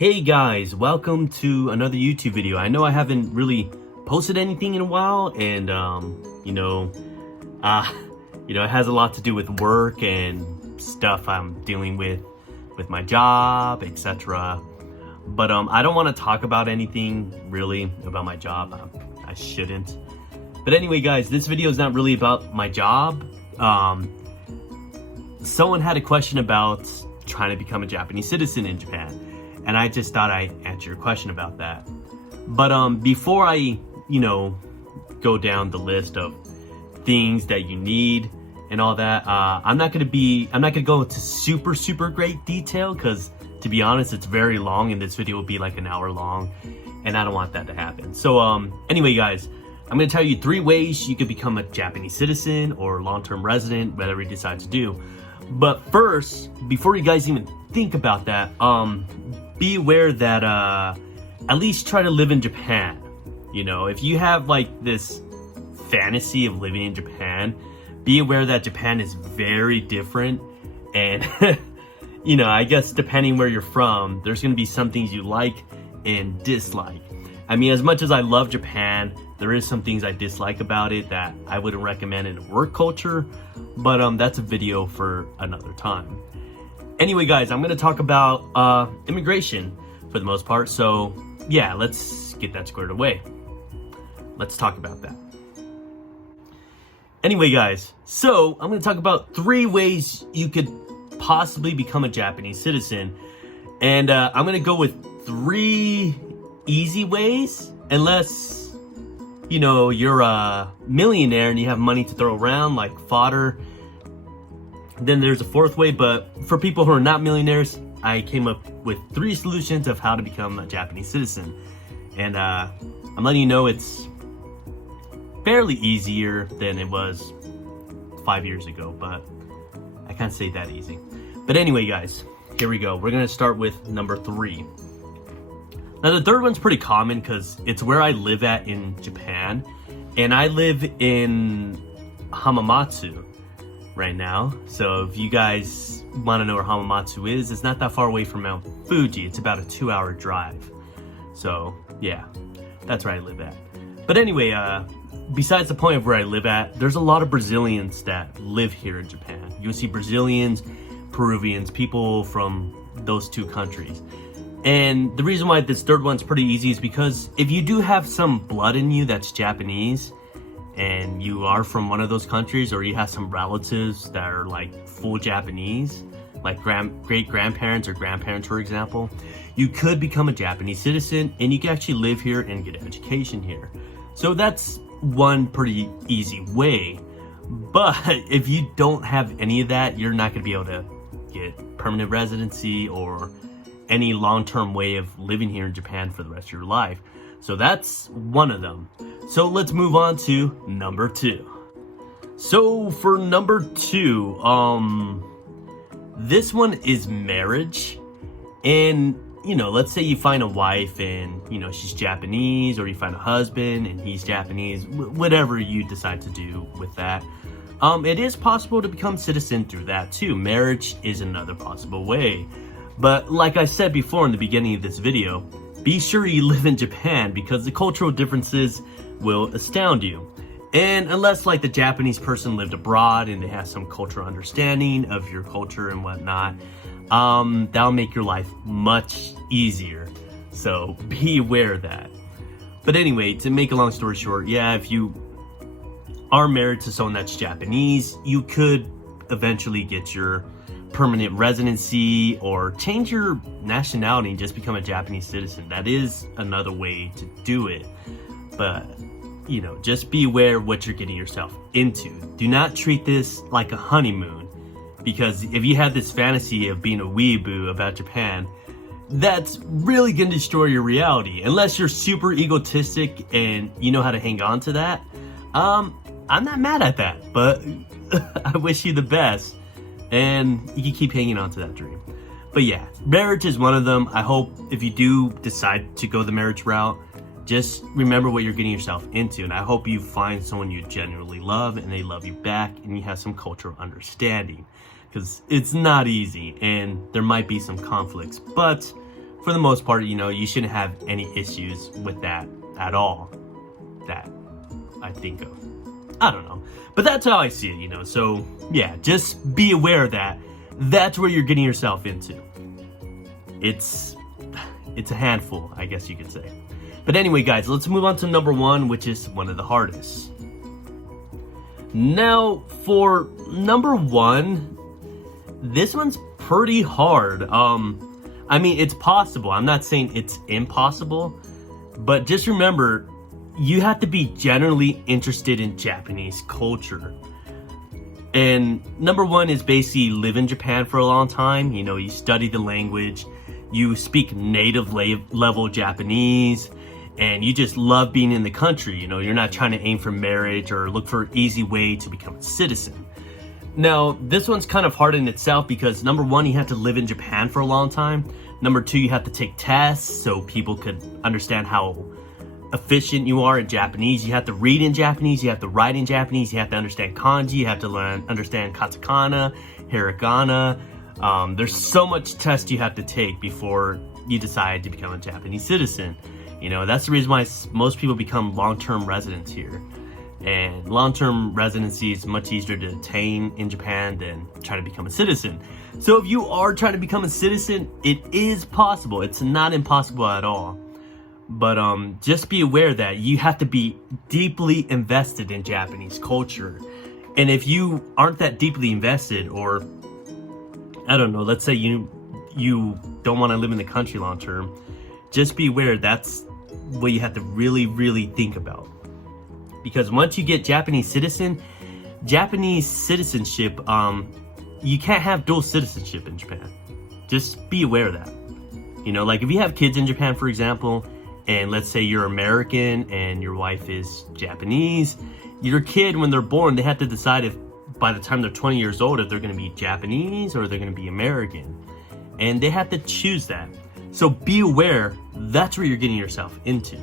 Hey guys, welcome to another YouTube video. I know I haven't really posted anything in a while, and it has a lot to do with work and stuff I'm dealing with my job, etc. But I don't want to talk about anything really about my job. I shouldn't. But anyway, guys, this video is not really about my job. Someone had a question about trying to become a Japanese citizen in Japan, and I just thought I'd answer your question about that. But before I, go down the list of things that you need and all that, I'm not gonna go into super great detail, because to be honest, it's very long, and this video will be like an hour long, and I don't want that to happen. So anyway, guys, I'm gonna tell you 3 ways you could become a Japanese citizen or long-term resident, whatever you decide to do. But first, before you guys even think about that, be aware that at least try to live in Japan. If you have like this fantasy of living in Japan, be aware that Japan is very different, and I guess depending where you're from, there's gonna be some things you like and dislike. I mean, as much as I love Japan, there is some things I dislike about it that I wouldn't recommend in a work culture, but that's a video for another time. Anyway, guys, I'm gonna talk about immigration for the most part, so yeah, let's get that squared away. Let's talk about that. Anyway, guys, so I'm gonna talk about 3 ways you could possibly become a Japanese citizen, and I'm gonna go with 3 easy ways, unless you're a millionaire and you have money to throw around like fodder. Then there's a 4th way, but for people who are not millionaires, I came up with 3 solutions of how to become a Japanese citizen, and I'm letting you know it's fairly easier than it was 5 years ago, but I can't say that easy. But anyway, guys, here we go. We're gonna start with number 3. Now, the 3rd one's pretty common because it's where I live at in Japan, and I live in Hamamatsu right now. So if you guys want to know where Hamamatsu is, it's not that far away from Mount Fuji. It's about a 2-hour drive. So yeah, that's where I live at. But anyway, besides the point of where I live at, there's a lot of Brazilians that live here in Japan. You'll see Brazilians, Peruvians, people from those 2 countries. And the reason why this 3rd one's pretty easy is because if you do have some blood in you that's Japanese, and you are from one of those countries, or you have some relatives that are like full Japanese, like great-grandparents or grandparents, for example, you could become a Japanese citizen, and you can actually live here and get an education here. So that's one pretty easy way. But if you don't have any of that, you're not going to be able to get permanent residency or any long-term way of living here in Japan for the rest of your life. So that's one of them. So let's move on to number 2. So for number 2, this one is marriage. And let's say you find a wife and she's Japanese, or you find a husband and he's Japanese, whatever you decide to do with that. It is possible to become citizen through that too. Marriage is another possible way. But like I said before in the beginning of this video, be sure you live in Japan, because the cultural differences will astound you. And unless like the Japanese person lived abroad and they have some cultural understanding of your culture and whatnot, that'll make your life much easier. So be aware of that. But anyway, to make a long story short, yeah, if you are married to someone that's Japanese, you could eventually get your permanent residency or change your nationality and just become a Japanese citizen. That is another way to do it. But just be aware of what you're getting yourself into. Do not treat this like a honeymoon, because if you have this fantasy of being a weeaboo about Japan, that's really gonna destroy your reality. Unless you're super egotistic and you know how to hang on to that. I'm not mad at that, but I wish you the best, and you can keep hanging on to that dream. But yeah, marriage is one of them. I hope if you do decide to go the marriage route, just remember what you're getting yourself into, and I hope you find someone you genuinely love and they love you back, and you have some cultural understanding, because it's not easy and there might be some conflicts. But for the most part, you know, you shouldn't have any issues with that at all. That I think of. I don't know. But that's how I see it, you know. So, yeah, just be aware that that's where you're getting yourself into. It's a handful, I guess you could say. But anyway, guys, let's move on to number 1, which is one of the hardest. Now, for number 1, this one's pretty hard. I mean, it's possible. I'm not saying it's impossible, but just remember, you have to be generally interested in Japanese culture. And number 1 is basically live in Japan for a long time. You know, you study the language, you speak native level Japanese, and you just love being in the country. You know, you're not trying to aim for marriage or look for an easy way to become a citizen. Now, this one's kind of hard in itself because number 1, you have to live in Japan for a long time. Number 2, you have to take tests so people could understand how efficient you are in Japanese. You have to read in Japanese, you have to write in Japanese, you have to understand kanji, you have to understand katakana, hiragana. There's so much test you have to take before you decide to become a Japanese citizen. You know, that's the reason why most people become long-term residents here. And long-term residency is much easier to attain in Japan than trying to become a citizen. So if you are trying to become a citizen, it is possible. It's not impossible at all. But just be aware that you have to be deeply invested in Japanese culture. And if you aren't that deeply invested, or I don't know, let's say you don't want to live in the country long term, just be aware that's what you have to really, really think about. Because once you get Japanese citizenship, you can't have dual citizenship in Japan. Just be aware of that. You know, like if you have kids in Japan, for example, and let's say you're American and your wife is Japanese, your kid, when they're born, they have to decide if by the time they're 20 years old, if they're going to be Japanese or they're going to be American. And they have to choose that. So be aware, that's where you're getting yourself into.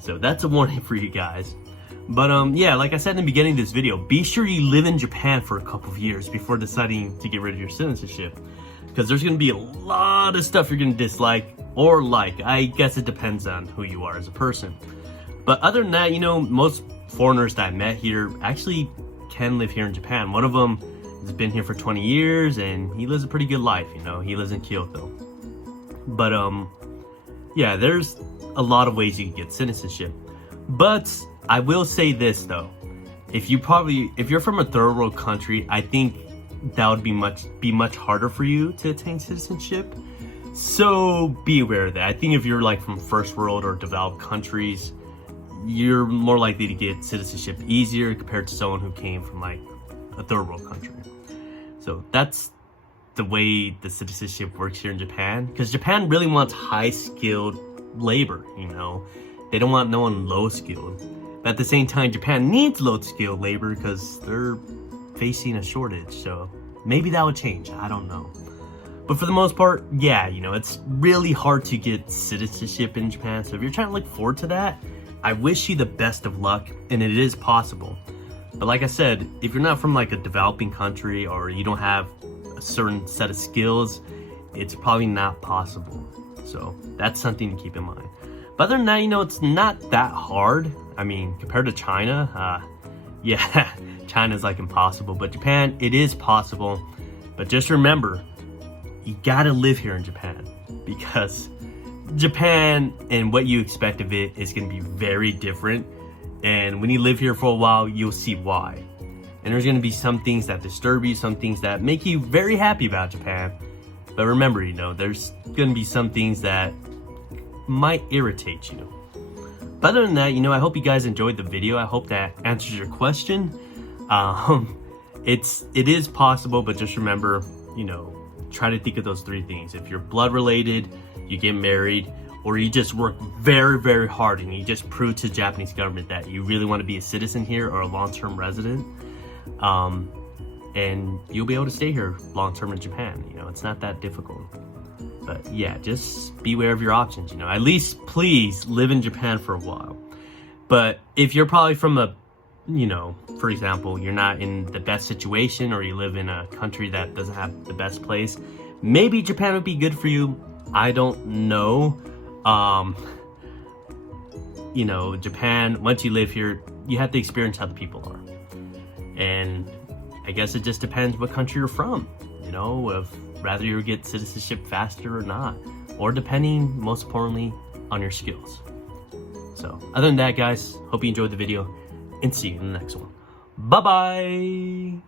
So that's a warning for you guys. But yeah, like I said in the beginning of this video, be sure you live in Japan for a couple of years before deciding to get rid of your citizenship. Because there's going to be a lot of stuff you're going to dislike or like. I guess it depends on who you are as a person. But other than that, you know, most foreigners that I met here actually can live here in Japan. One of them has been here for 20 years and he lives a pretty good life, you know. He lives in Kyoto. But yeah, there's a lot of ways you can get citizenship. But I will say this though, if you're from a third world country, I think that would be much harder for you to attain citizenship. So be aware of that. I think if you're like from first world or developed countries, you're more likely to get citizenship easier compared to someone who came from like a third world country. So that's the way the citizenship works here in Japan, because Japan really wants high skilled labor, you know. They don't want no one low skilled. But at the same time, Japan needs low skilled labor because they're facing a shortage. So maybe that would change. I don't know. But for the most part, yeah, you know, it's really hard to get citizenship in Japan. So if you're trying to look forward to that, I wish you the best of luck, and it is possible. But like I said, if you're not from like a developing country or you don't have a certain set of skills, it's probably not possible. So that's something to keep in mind. But other than that, you know, it's not that hard. I mean, compared to China, yeah, China's like impossible. But Japan, it is possible. But just remember, you gotta live here in Japan, because Japan and what you expect of it is gonna be very different. And when you live here for a while, you'll see why. And there's gonna be some things that disturb you, some things that make you very happy about Japan. But remember, you know, there's gonna be some things that might irritate you. But other than that, you know, I hope you guys enjoyed the video. I hope that answers your question. It is possible, but just remember, you know, try to think of those 3 things. If you're blood related, you get married, or you just work very, very hard and you just prove to the Japanese government that you really want to be a citizen here or a long-term resident, and you'll be able to stay here long-term in Japan. You know, it's not that difficult. But yeah, just beware of your options, you know. At least please live in Japan for a while. But if you're probably from a, you know, for example, you're not in the best situation, or you live in a country that doesn't have the best place, maybe Japan would be good for you. I don't know. You know, Japan, once you live here, you have to experience how the people are. And I guess it just depends what country you're from, you know, of whether you get citizenship faster or not, or depending, most importantly, on your skills. So other than that, guys, hope you enjoyed the video and see you in the next one. Bye-bye.